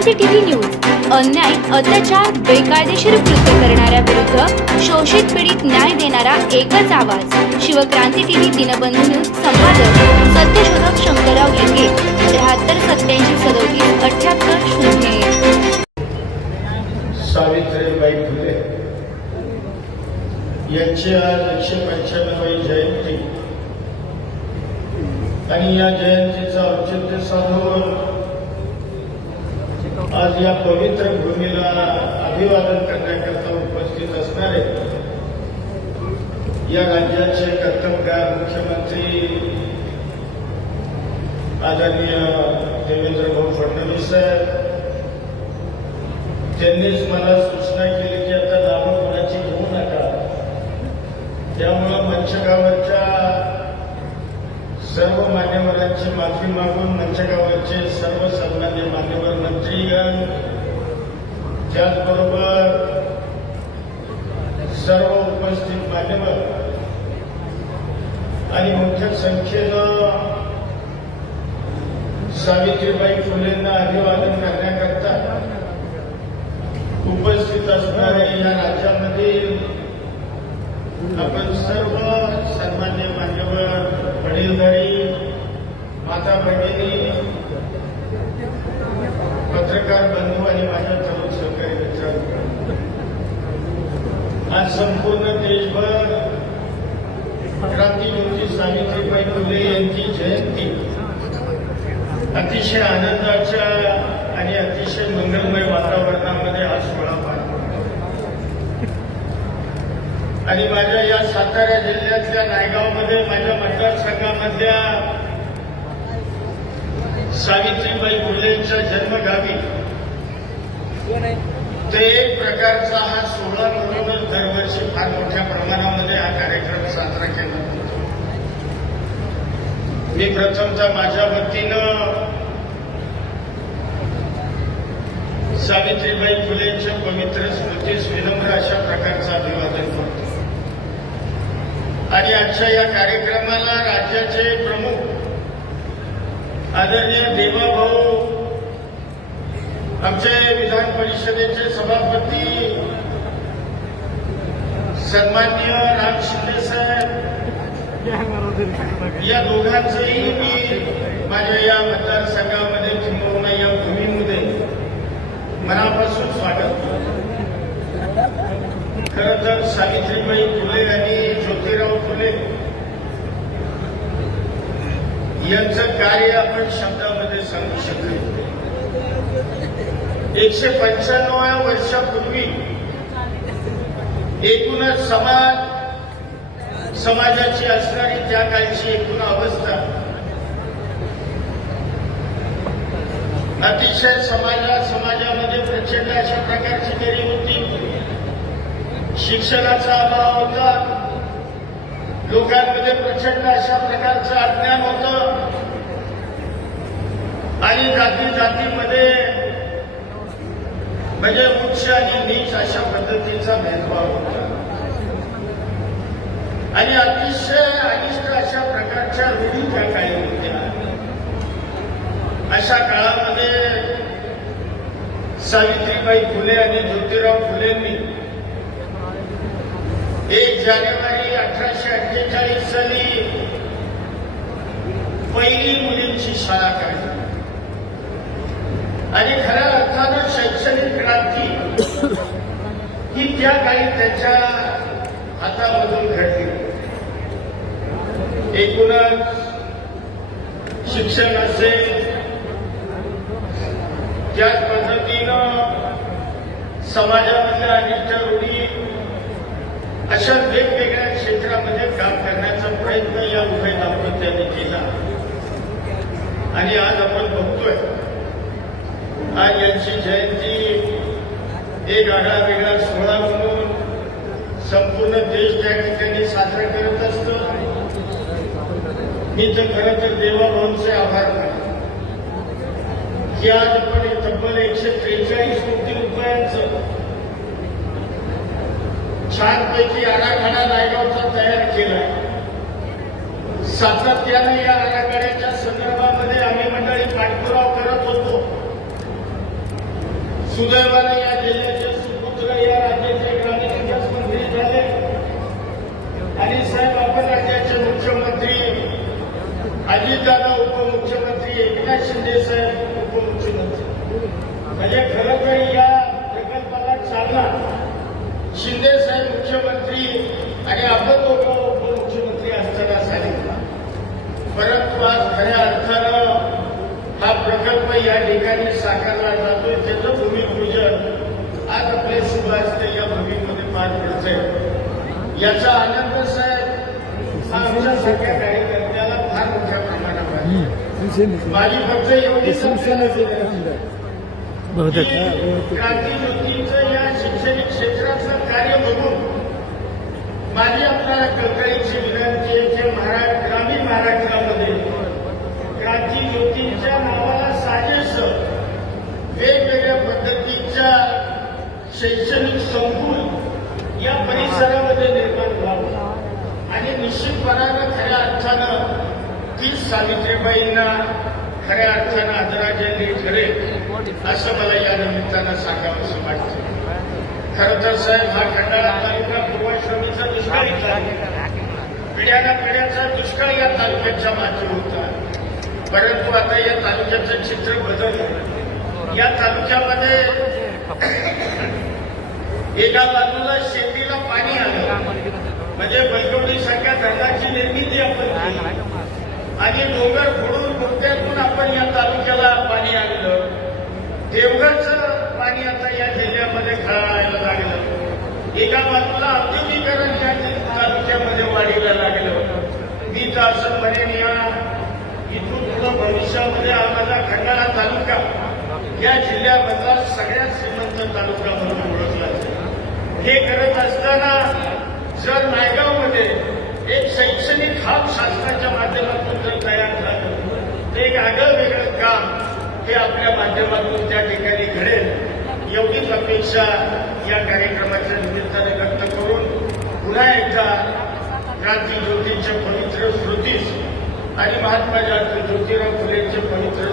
Shivkranti TV news अन्याय अत्याचार बेकायदेशीर कृत्य करणाऱ्या विरुद्ध शोषित पीडित न्याय देणारा एकच आवाज शिवक्रांती टीव्ही दिनबंधू न्यूज संपादक सत्यशोधक शंकरराव लिंगे 7387377880 सावित्रीबाई फुले यांची आज 195वी जयंती आणि या जयंतीचं औचित्य साधून आज या पवित्र भूमीला अभिवादन करण्याकरता उपस्थित असणारे या राज्याचे कर्तव्यगार मुख्यमंत्री आदरणीय देवेंद्र भाऊ फडणवीस साहेब, त्यांनीच मला सूचना केली की आता नावं कोणाची घेऊ नका, त्यामुळं मंचगावरच्या सर्व मान्यवरांची माफी मागून मंचगावरचे सर्व सन्मान्य मान्यवर मंत्रीगण, त्याचबरोबर सर्व उपस्थित मान्यवर आणि मोठ्या संख्येनं सावित्रीबाई फुलेंना अभिवादन करण्याकरता उपस्थित असणारे या राज्यामधील आपण सर्व सन्मान्य मान्यवर, वडीलधारी, माता भगिनी, पत्रकार बंधू आणि माझ्या तरुण सहकारी मित्रांनो, आज संपूर्ण देशभर क्रांतीज्योती सावित्रीबाई फुले यांची जयंती अतिशय आनंदाच्या आणि अतिशय मंगलमय वातावरणामध्ये आज सोहळा पार पडतो. आणि माझ्या या सातारा जिल्ह्यातल्या नायगावमध्ये माझ्या मतदारसंघामधल्या सावित्रीबाई फुलेंच्या जन्मगावी ते एक प्रकारचा हा 16 नोव्हेंबर दरवर्षी फार मोठ्या प्रमाणामध्ये हा कार्यक्रम साजरा केला जातो. मी प्रथमतः माझ्या वतीनं सावित्रीबाई फुलेंच्या पवित्र स्मृतीस विनम्र अशा प्रकारचं अभिवादन करतो. आणि आजच्या या कार्यक्रमाला राज्याचे प्रमुख आदरणीय देवाभाऊ, आमचे विधान परिषदेचे सभापती सन्माननीय राम शिंदे साहेब, या दोघांचंही मी माझ्या या मतदारसंघामध्ये किंबहुना या भूमीमध्ये मनापासून स्वागत करतो. खरं तर सावित्रीबाई फुले आणि ज्योतिराव फुले यांचं कार्य आपण शब्दामध्ये सांगू शकत नाही. 195व्या वर्षापूर्वी एकूणच समाजाची असणारी त्या काळची एकूण अवस्था अतिशय समाजामध्ये प्रचंड अशा प्रकारची दरी होती. शिक्षणाचा अभाव होता, लोकांमध्ये प्रचंड अशा प्रकारचं अज्ञान होतं आणि जातीमध्ये म्हणजे उच्च आणि नीच अशा पद्धतीचा भेदभाव होता आणि अतिशय अनिष्ट अशा प्रकारच्या रूढी त्या काळी होत्या. अशा काळामध्ये सावित्रीबाई फुले आणि ज्योतिराव फुलेंनी 1 जानेवारी 1848 साली पहिली मुलींची शाळा काढली आणि खऱ्या अर्थानं शैक्षणिक क्रांती ही त्या काळी त्यांच्या हातामधून घडली. एकूणच शिक्षण असेल, त्याच पद्धतीनं समाजामधल्या अनिष्ट रूढी अशा वेगवेगळ्या क्षेत्रामध्ये काम करण्याचा प्रयत्न या उभय दाम्पत्याने केला. आणि आज आपण बघतोय आज यांची जयंती एक आगळा वेगळा सोहळा म्हणून संपूर्ण देश त्या ठिकाणी साजरा करत असतो. मी तर खरं तर देवाभाऊंचे आभार मानतो की आज आपण तब्बल 143 कोटी रुपयांचं छानपैकी आराखडा नायगावचा तयार केला. सातत्याने या आराखड्याच्या संदर्भामध्ये आम्ही मंडळी पाठपुरावा करत होतो सुदैवाने या जिल्ह्याचे सुपुत्र या राज्याचे ग्रामविकास मंत्री झाले आणि साहेब आपण राज्याचे मुख्यमंत्री अजितदादा उपमुख्यमंत्री एकनाथ शिंदे साहेब उपमुख्यमंत्री म्हणजे खरं तर या प्रकल्पाला चालना शिंदे साहेब मुख्यमंत्री आणि आपण दोघं उपमुख्यमंत्री असताना सांगितला. परंतु आज खऱ्या अर्थानं हा प्रकल्प या ठिकाणी साकारला जातोय. त्याचं भूमिपूजन आज आपले सुभाष या भूमीमध्ये पार पडतंय. याचा आनंद साहेब हा आमच्यासारख्या कार्यकर्त्याला फार मोठ्या प्रमाणात आहे. माझी फक्त एवढीच क्रांती ज्योतीचं या शैक्षणिक क्षेत्राचं कार्य बघून माझी आपल्याला कळकळीची विनंती आहे की ग्रामीण महाराष्ट्रामध्ये क्रांती ज्योतींच्या नावाला साजेस वेगवेगळ्या पद्धतीच्या शैक्षणिक संकुल या परिसरामध्ये निर्माण व्हावं आणि निश्चितपणानं खऱ्या अर्थानं ती सावित्रीबाईंना खऱ्या अर्थानं आदरांजली ठरेल असं मला या निमित्तानं सांगावंसं वाटतं. खरं तर साहेब हा खंडाळा तालुका पूर्वाश्रमीचा दुष्काळी तालुका पिढ्याना पिढ्याचा दुष्काळ या तालुक्याच्या मागे होता. परंतु आता या तालुक्याचं चित्र बदललं. या तालुक्यामध्ये एका बाजूला शेतीला पाणी आलं म्हणजे बैलगवडीसारख्या धरणाची निर्मिती आपण केली आणि डोंगर फोडून कोणत्यातून आपण या तालुक्याला पाणी आणलं. देवगडचं पाणी आता या जिल्ह्यामध्ये खेळायला लागलं. एका बाजूला औद्योगिकरण या तालुक्यामध्ये वाढीला लागलं. मी तर असं म्हणेन या इथून पुढं भविष्यामध्ये हा माझा खंडाळा तालुका या जिल्ह्यामधला सगळ्यात श्रीमंत तालुका म्हणून ओळखला जातो. हे करत असताना जर नायगावमध्ये एक शैक्षणिक हब शासनाच्या माध्यमातून जर तयार झालं तर एक आगळं वेगळं काम हे आपल्या माध्यमातून त्या ठिकाणी घडेल एवढीच अपेक्षा या कार्यक्रमाच्या निमित्ताने व्यक्त करून पुन्हा एकदा क्रांती ज्योतीच्या पवित्र स्मृतीस आणि महात्मा ज्योतिराव फुलेंचे पवित्र